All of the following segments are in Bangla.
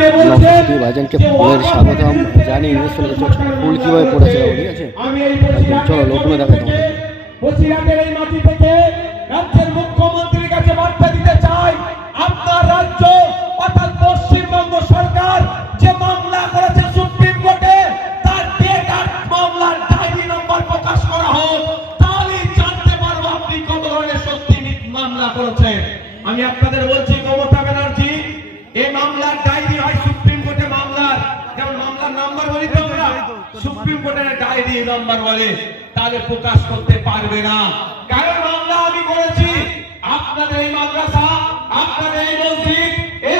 নবদ্বীপ ভাইজানকে ফুলের স্বাগতম জানি ফুল কীভাবে পড়েছে ঠিক আছে? চলো লোকগুলো দেখাই তোমাদের বসিরহাটের এই মাটি থেকে রাজ্যের মুখ্যমন্ত্রীর কাছে বার্তা দিতে চাই আপনার রাজ্য অর্থাৎ পশ্চিমবঙ্গ সরকার যে মামলা করেছে সুপ্রিম কোর্টে তার ডেট আর মামলার ডায়েরি নম্বর প্রকাশ করা হোক তাহলেই জানতে পারব আপনি কত ধরনের সত্যি মামলা করেছেন। আমি আপনাদের বলছি মমতা ব্যানার্জি এই মামলার সুপ্রিম কোর্টের ডায়েরি নাম্বার বলে, তাহলে প্রকাশ করতে পারবে না। কারণ আমরা আমি করেছি আপনাদের এই মাদ্রাসা, আপনাদের এই মসজিদ, এই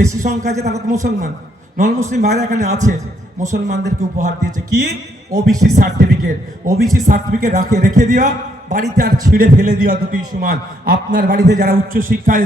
বেশি সংখ্যা আছে, তারা তো মুসলমান। নন মুসলিম ভাইরা এখানে আছে। মুসলমানদেরকে উপহার দিয়েছে কি? ওবিসি সার্টিফিকেট ওবিসি সার্টিফিকেট রাখে, রেখে দেওয়া বাড়িতে আর ছিঁড়ে ফেলে দেওয়া দুটি সমান। আপনার বাড়িতে যারা উচ্চ শিক্ষায়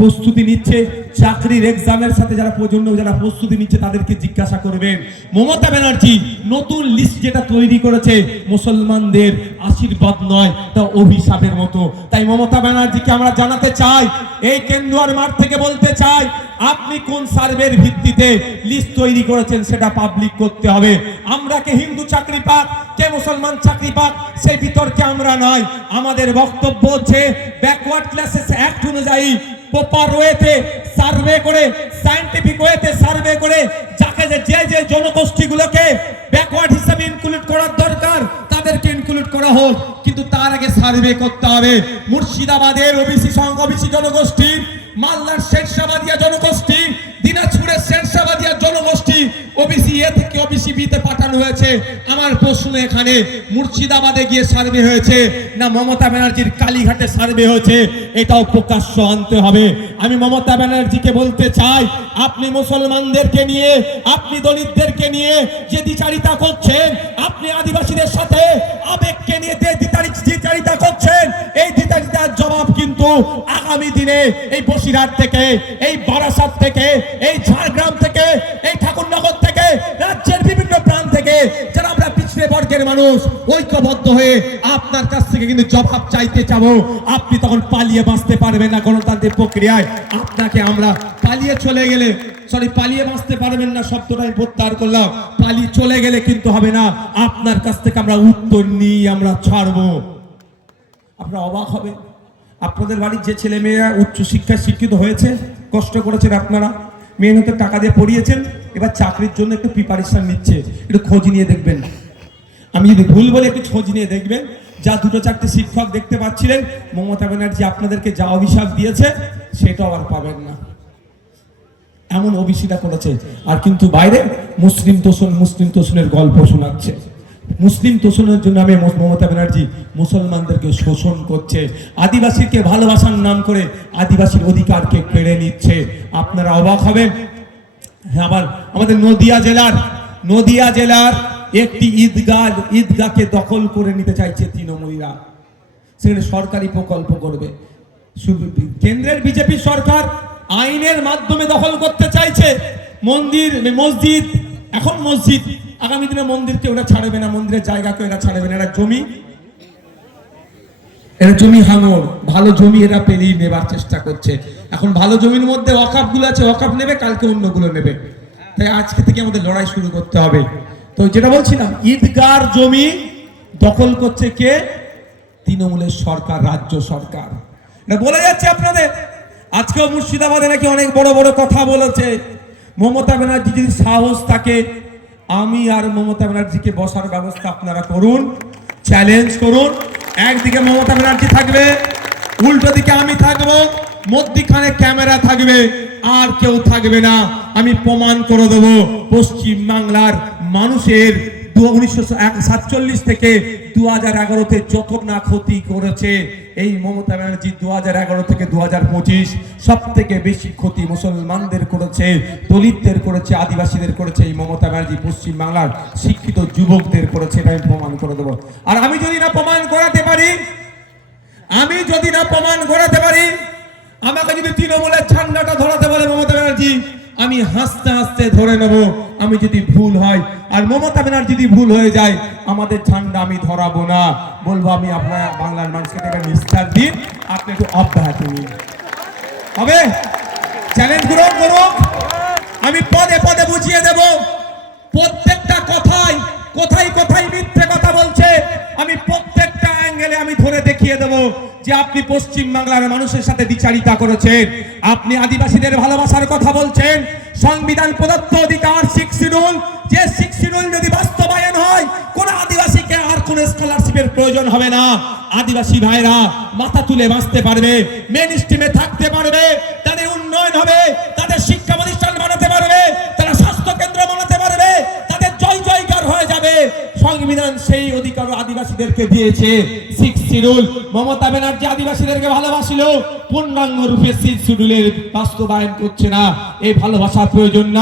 প্রস্তুতি নিচ্ছে, চাকরির এক্সামের সাথে যারা প্রজন্ম, যারা প্রস্তুতি নিচ্ছে, তাদেরকে জিজ্ঞাসা করবেন। মমতা ব্যানার্জি, নতুন লিস্ট যেটা তৈরি করেছে, মুসলমানদের আশীর্বাদ নয়, তা অভিশাপের মতো। তাই মমতা ব্যানার্জিকে আমরা জানাতে চাই, এই কেন্দ্রুয়ার মাঠ থেকে বলতে চাই, আপনি কোন সার্ভের ভিত্তিতে লিস্ট তৈরি করেছেন সেটা পাবলিক করতে হবে। আমরা কে হিন্দু চাকরি পাক, কে মুসলমান চাকরি পাক সেই বিতর্কে আমরা নয়। আমাদের বক্তব্য হচ্ছে ব্যাকওয়ার্ড ক্লাসেস অ্যাক্ট অনুযায়ী প্রপার ওয়েতে সার্ভে করে সায়েন্টিফিক ওয়েতে সার্ভে করে, যাকে যে যে জনগোষ্ঠীগুলোকে ব্যাকওয়ার্ড হিসাবে ইনক্লুড করার দরকার, তাদেরকে ইনক্লুড করা হোক। কিন্তু তার আগে সার্ভে করতে হবে। মুর্শিদাবাদের ওবিসি সংঘ, ওবিসি জনগোষ্ঠী, মালদার শেরশাবাদিয়া জনগোষ্ঠী, দিনাজপুরের শেরশাবাদিয়া জনগোষ্ঠী, ওবিসি এ থেকে ওবিসি বি পাঠানো হয়েছে। আমার প্রশ্ন এখানে, মুর্শিদাবাদে গিয়ে সার্ভে হয়েছে না মমতা ব্যানার্জির কালীঘাটে সার্ভে হয়েছে? এটাও প্রকাশ্য আনতে হবে। আমি মমতা ব্যানার্জিকে বলতে চাই, আপনি মুসলমানদেরকে নিয়ে, আপনি দলিতদেরকে নিয়ে যে দ্বিচারিতা করছেন, আপনি আদিবাসীদের সাথে আবেগকে নিয়ে যে দ্বিচারি- দ্বিচারিতা করছেন, এই দ্বিচারিতার জবাব কিন্তু আগামী দিনে এই বসিরহাট থেকে, এই বারাসাত থেকে, এই ঝাড়গ্রাম পিছড়ে মানুষ ঐক্যবদ্ধ হয়ে আপনার কাছ থেকে কিন্তু জবাব চাইতে চাবো। আপনি তখন পালিয়ে বাঁচতে পারবেন না গণতান্ত্রিক প্রক্রিয়ায়। আপনাকে আমরা পালিয়ে চলে গেলে সরি পালিয়ে বাঁচতে পারবেন না শব্দটা আমি প্রত্যাহার করলাম। পালিয়ে চলে গেলে কিন্তু হবে না। আপনার কাছ থেকে আমরা উত্তর নিয়ে আমরা ছাড়বো। আপনারা অবাক হবে আপনাদের বাড়ির যে ছেলে মেয়েরা উচ্চ শিক্ষায় শিক্ষিত হয়েছে, কষ্ট করেছেন আপনারা। মেহনতের টাকা দিয়ে পড়িয়েছেন, এবার চাকরির জন্য একটু প্রিপারেশন নিচ্ছে। একটু খোঁজ নিয়ে দেখবেন। আমি যদি ভুল বলে একটু খোঁজ নিয়ে দেখবেন, যা দুটো চারটে শিক্ষক দেখতে পাচ্ছিলেন, মমতা ব্যানার্জি আপনাদেরকে যা অভিশাপ দিয়েছে, সেটাও আর পাবেন না। এমন ওবিসিটা করেছে। আর কিন্তু বাইরে মুসলিম তোষণ, মুসলিম তোষণের গল্প শোনাচ্ছে। মুসলিম তোষণের জন্য আমি মমতা ব্যানার্জি মুসলমানদেরকে শোষণ করছে। আদিবাসীকে ভালোবাসার নাম করে আদিবাসীর অধিকারকে কেড়ে নিচ্ছে। আপনারা অবাক হবেন। হ্যাঁ আবার আমাদের নদিয়া জেলার নদিয়া জেলার একটি ঈদগাহ, ঈদগাহকে দখল করে নিতে চাইছে তৃণমূলীরা। সেখানে সরকারি প্রকল্প করবে। কেন্দ্রের বিজেপি সরকার আইনের মাধ্যমে দখল করতে চাইছে। মন্দির মসজিদ, এখন মসজিদ। আগামী দিনে মন্দিরকে ওরা ছাড়বে না, মন্দিরের জায়গাকে এরা ছাড়বে না। এরা জমি। এরা জমি হাঙর। ভালো জমি এরা পেরিয়ে নেবার চেষ্টা করছে। এখন ভালো জমির মধ্যে ওয়াকাপগুলো আছে ওয়াকাপ নেবে, কালকে অন্যগুলো নেবে। তাই আজকে থেকে আমাদের লড়াই শুরু করতে হবে। তো যেটা বলছিলাম ঈদগার জমি দখল করছে কে? তৃণমূলের সরকার, রাজ্য সরকার। এটা বলে যাচ্ছে আপনাদের, আজকেও মুর্শিদাবাদে নাকি অনেক বড় বড় কথা বলেছে। মমতা ব্যানার্জি যদি সাহস থাকে আমি আর মমতা ব্যানার্জিকে বসার ব্যবস্থা আপনারা করুন চ্যালেঞ্জ করুন। একদিকে মমতা ব্যানার্জি থাকবে, উল্টো দিকে আমি থাকব, মধ্যিখানে ক্যামেরা থাকবে, আর কেউ থাকবে না। আমি প্রমাণ করে দেবো পশ্চিম বাংলার মানুষের উনিশশো সাতচল্লিশ থেকে দু হাজার এগারোতে যত না ক্ষতি করেছে, এই মমতা ব্যানার্জি দু হাজার এগারো থেকে দু হাজার পঁচিশ সব থেকে বেশি ক্ষতি মুসলমানদের করেছে, দলিতদের করেছে, আদিবাসীদের করেছে এই মমতা ব্যানার্জি পশ্চিম বাংলার শিক্ষিত যুবকদের করেছে, এটা প্রমাণ করে দেবো। আর আমি যদি না প্রমাণ করাতে পারি, আমি যদি না প্রমাণ করাতে পারি, আমাকে যদি তৃণমূলের ঝান্ডাটা ধরাতে পারে মমতা ব্যানার্জি আমি হাসতে হাসতে ধরে নেব। আমি যদি ভুল হয়, আর মমতা ব্যানার্জি যদি ভুল হয়ে যায়, আমাদের ঝান্ডা আমি ধরাবো না। বলব আমি আপনার বাংলার মানুষকে থেকে নিস্তার দিন, আপনি একটু অব্যাহতি নিন। হবে চ্যালেঞ্জ গ্রহণ করুক আমি পদে পদে বুঝিয়ে দেব, প্রত্যেকটা কথাই, কোথায় কোথায় মিথ্যে কথা বলছে, আমি প্রত্যেকটা অ্যাঙ্গেলে আমি ধরে দেখিয়ে দেব। যে আপনি পশ্চিম বাংলার মানুষের সাথে দ্বিচারিতা করেছেন, আপনি আদিবাসীদের ভালোবাসার কথা বলছেন, সংবিধান প্রদত্ত অধিকার সিক্স যে সিক্স শিডিউল যদি বাস্তবায়ন হয়, কোন আদিবাসীকে আর কোন স্কলারশিপের প্রয়োজন হবে না। আদিবাসী ভাইরা, মাথা তুলে বাঁচতে পারবে মেন স্ট্রিমে থাকতে পারবে, তাদের উন্নয়ন হবে, তাদের শিক্ষা প্রতিষ্ঠান বানাতে পারবে, তারা স্বাস্থ্য কেন্দ্র বানাতে পারবে, তাদের জয় জয়কার হয়ে যাবে। সংবিধান সেই অধিকার আদিবাসীদেরকে দিয়েছে সিক্স শিডিউল মমতা ব্যানার্জি আদিবাসীদেরকে ভালোবাসিল, পূর্ণাঙ্গ রূপে সিট শিডিউলের বাস্তবায়ন করছে না। এই ভালোবাসার প্রয়োজন না।